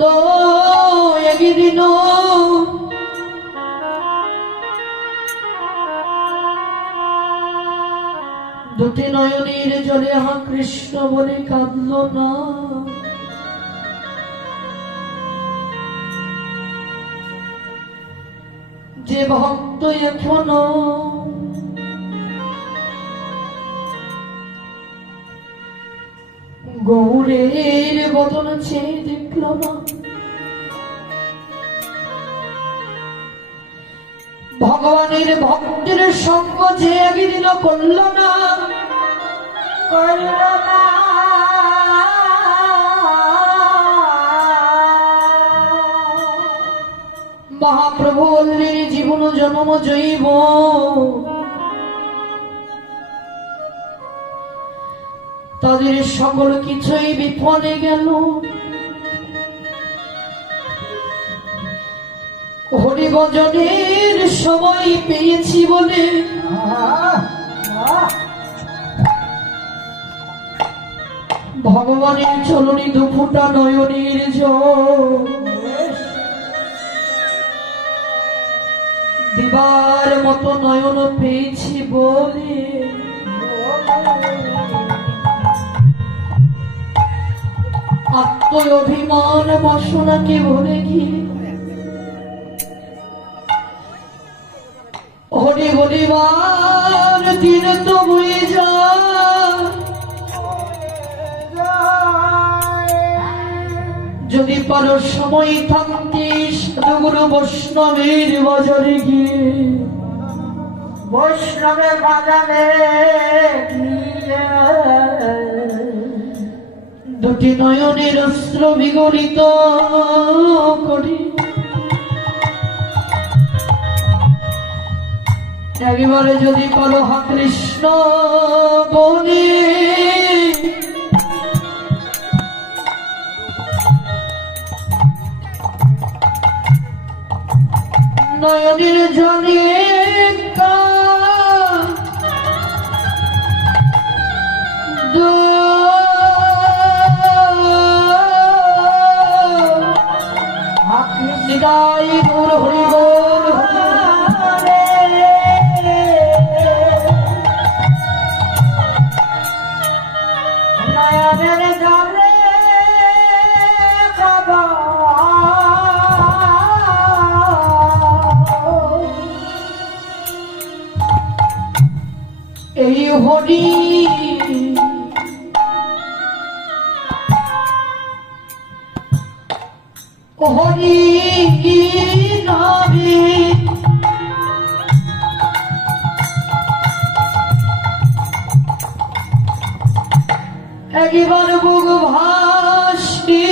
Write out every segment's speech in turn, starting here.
তো একদিন দুটি নয়নের জলে হা কৃষ্ণ বলে কাঁদল না। যে ভক্ত এখনো গৌরের বদন চেয়ে দেখল না, ভগবানের ভক্তের সঙ্গ যে একদিন করল না, মহাপ্রভু বললেন জীবন জন্ম জৈব তাদের সকল কিছুই বিফলে গেল। হরিভজনের সময় পেয়েছি বলে ভগবানের চরণে দুফোঁটা নয়নের জল দিবার মতো নয়ন পেয়েছি বলে আত্ম অভিমান বাসনাকে ভুলে গিয়ে হরি বলিবার দিন তো বয়ে যায়। যদি পারো সময় থাকতে সাধুগুরু বৈষ্ণবের বাজারে গিয়ে বৈষ্ণবের বাজারে গিয়ে দুটি নয়নের অস্ত্র বিগলিত করি একবারে যদি পারো হা কৃষ্ণ বলে নয়নের জলে নিদাই গৌর হরি গৌর নয়নের জলে এই হরি হরি নামে একবার বুক ভাসি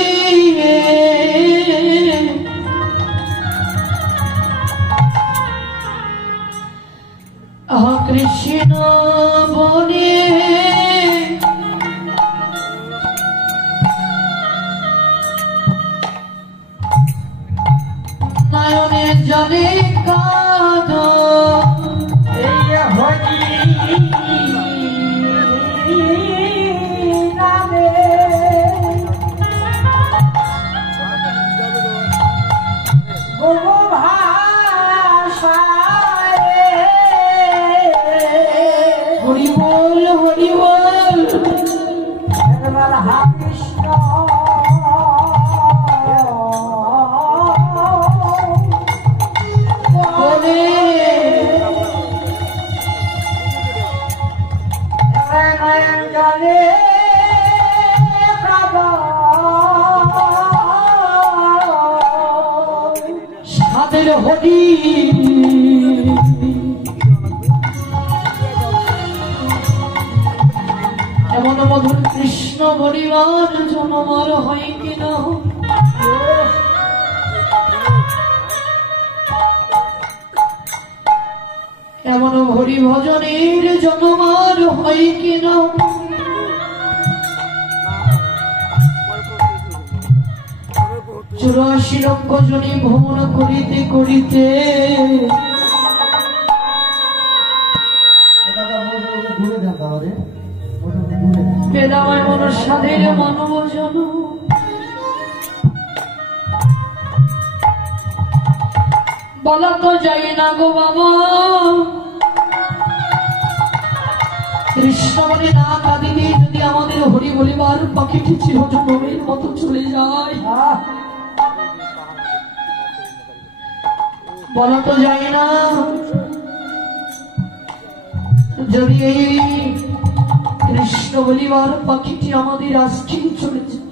কৃষ্ণ বলে নয়নে জলে কাঁদ হরি বল হরি বল হা কৃষ্ণ বলে সাদের হরি এমন মধুর কৃষ্ণ বলিবার জন্মার হয় কিনা এমন হরি ভজনের জন্মার হয় কিনা 84 লক্ষ জনী ভ্রমণ করিতে করিতে বেদাময় মনসাদের মানব জন বলা তো যায় না গো বাবা। কৃষ্ণ বলে না কাঁদিলে যদি আমাদের হরি বলিবার পাখিটি চিরজন্মের মতো চলে যায়, বলা তো যায় না। যদি এই কৃষ্ণ বলিবার পাখিটি আমাদের আজকেই চলে যায়,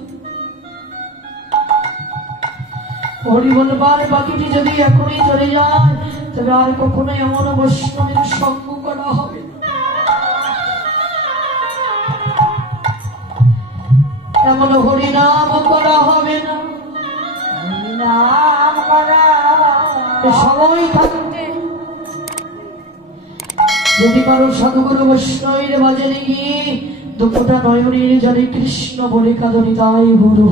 হরি বলবার পাখিটি যদি এখনই চলে যায়, তবে আর কখনো এমন বৈষ্ণবের সঙ্গ করা হবে না, এমন হরিনাম করা হবে না। হরিনাম করা সময় থাকতে যদি কারো সাধুগুরু বৈষ্ণবের বাজারে গিয়ে দুঃখটা নয়নের জলে কৃষ্ণ বলে কাঁদনি তাই গুরু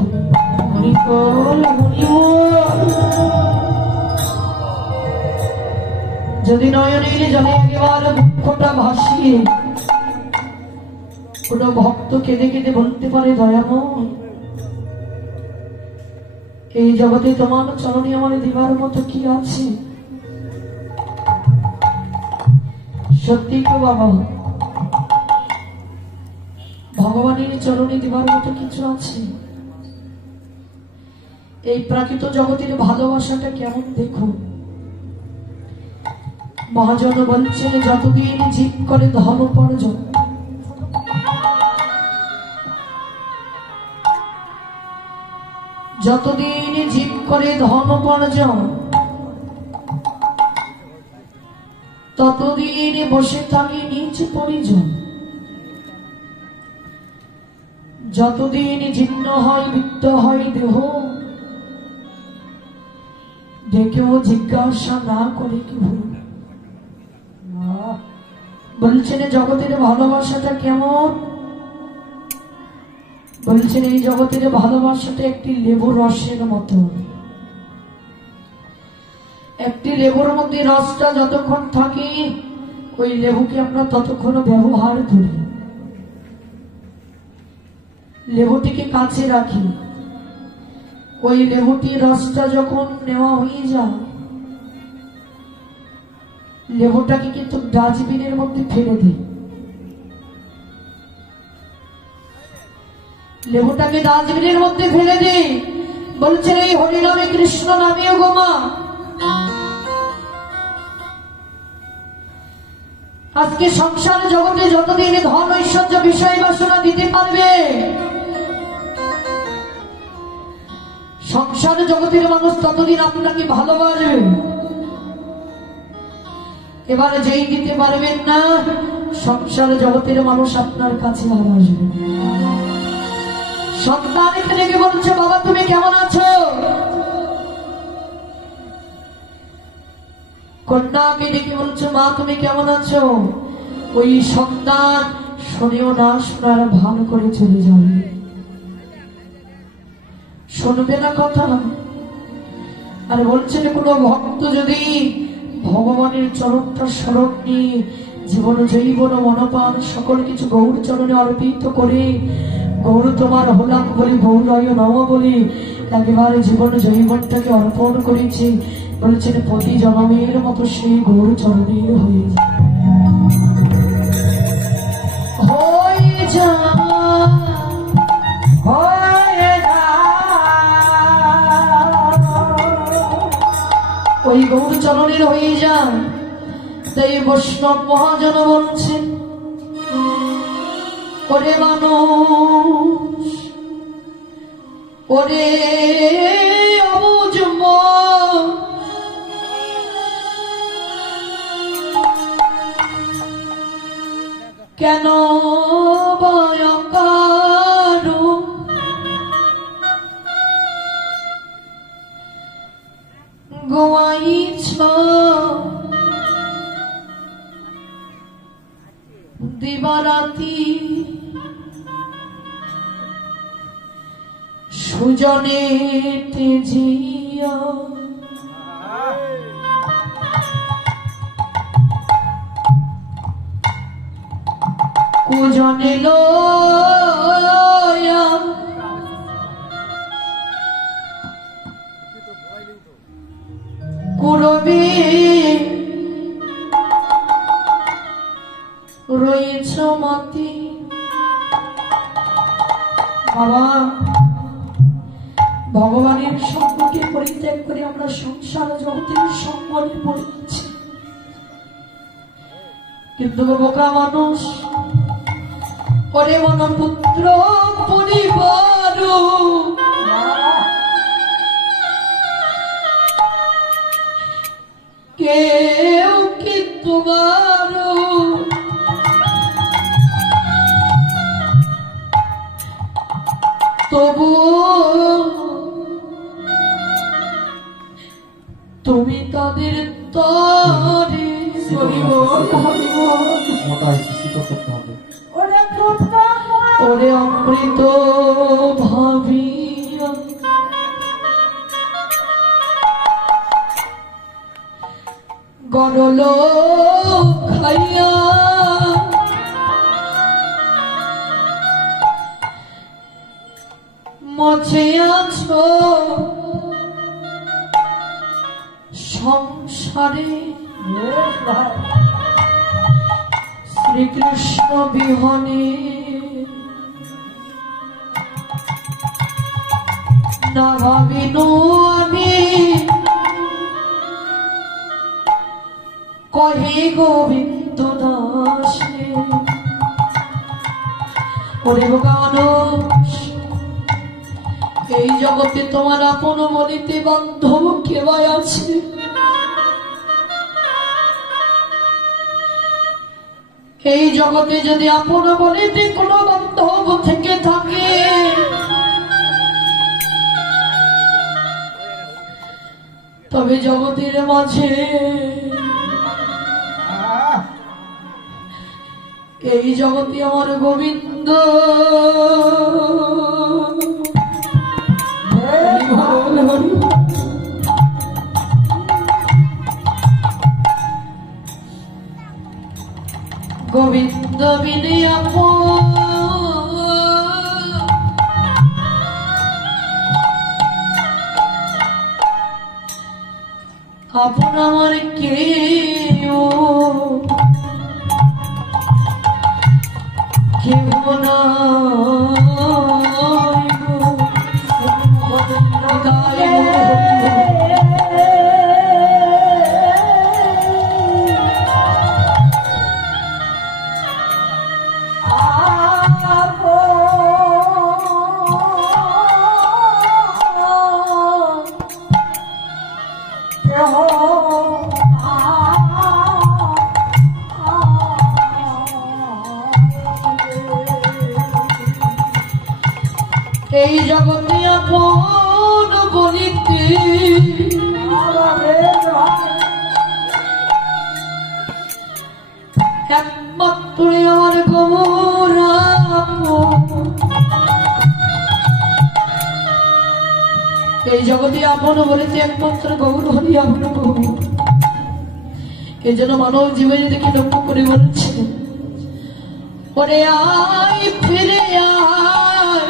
যদি নয়নের জলে একেবারে দুঃখটা ভাসিয়ে কোন ভক্ত কেঁদে কেঁদে বলতে পারে দয়াময় এই জগতে তোমার চরণে আমার দিবার মতো কি আছে, সত্যি তো বাবা ভগবানের চরণে দিবার মতো কিছু আছে? এই প্রাকৃত জগতের ভালোবাসাটা কেমন দেখো। মহাজন বলছেন যতদিন জীব করে ধর্ম পর্যন্ত, যতদিন জীব করে ধর্ম পর্যন্ত, ততদিন বসে থাকে নিজ পরিজন। যতদিন জীর্ণ হয় বৃত্ত হয় দেহ, ডেকেও জিজ্ঞাসা না করে কি ভুল। বলছেন জগতের ভালোবাসাটা কেমন? বলছেন এই জগতের ভালোবাসাটা একটি লেবুর রসের মতো। একটি লেবুর মধ্যে রসটা যতক্ষণ থাকে ওই লেবুকে আমরা ততক্ষণ ব্যবহার করি, লেবুটিকে কাছে রাখি। ওই লেবুটির রসটা যখন নেওয়া হয়ে যায় লেবুটাকে কিন্তু ডাস্টবিনের মধ্যে ফেলে দিই, লেবুটাকে ডাস্টবিনের মধ্যে ফেলে দিই। বলছেন এই হরিনামে কৃষ্ণ নামেও গোমা আজকে সংসার জগতে যতদিন ধন ঐশ্বর্য বিষয় বাসনা দিতে পারবে, সংসার জগতের মানুষ ততদিন আপনাকে ভালোবাসবে। এবার যেই দিতে পারবেন না সংসার জগতের মানুষ আপনার কাছে আর আসবে। সন্তানকে ডেকে বলছে বাবা তুমি কেমন আছো, কন্যাকে ডেকে বলছে মা তুমি কেমন আছো। ওই সন্তান শুনেও না শোনার ভান করে চলে যাবে, শুনবে না কথা। আর বলছেন কোন ভক্ত যদি ভগবানের চরণটা স্মরণ নিয়ে জীবন জৈবন মনপান সকল কিছু গৌর চরণে অর্পিত করে গৌর তোমার হলাম বলি গৌরয় নম বলি একেবারে জীবন জৈবনটাকে অর্পণ করেছে, বলছেন প্রতি জনমের মতো সেই গৌর চরণের হয়ে ওই গৌর চরণের হয়ে যান। তাই বৈষ্ণব মহাজন বলছেন ওরে মানুষ ওরে অবুঝ কেন বয়কারু গোয়াইছ দিবারাতি সুজনে তেজিয়া কুজনে লয়া কুরন ভাবে রয়েছ মাতি। বাবা, ভগবানের সঙ্গকে পরিত্যাগ করে আমরা সংসার জগতের সঙ্গ নিয়ে পড়েছি, কিন্তু বোকা মানুষ ওরে মন পুত্র পরিবার কেউ কি তোমার তবু তুমি তাদের তরে ওরে অমৃত ভাবিয়া গরল খাইয়া মছে আছো সংসারে শ্রীকৃষ্ণ বিহনে না ভাবিনু আমি কহে গোবিন্দ দাসে। ওরে মানুষ, এই জগতে তোমার আপন বলিতে বান্ধব কেবাই আছে? এই জগতে যদি আপন বলিতে কোনো বান্ধব থেকে থাকে, তবে জগতের মাঝে এই জগতে আমার গোবিন্দ গোবিন্দ বিনে আপন আমার কেউ না এই জগতে আপন বলিতে একমাত্র আমার গৌরা। এই জগতে আপন বলিতে একমাত্র গৌর হরি আপন গৌর। এই জন্য মানব জীবনে দেখে লক্ষ্য করে বলছে, ওরে আয় ফিরে আয়,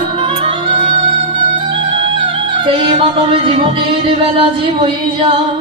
এই মানব জীবনের বেলা যে বই যায়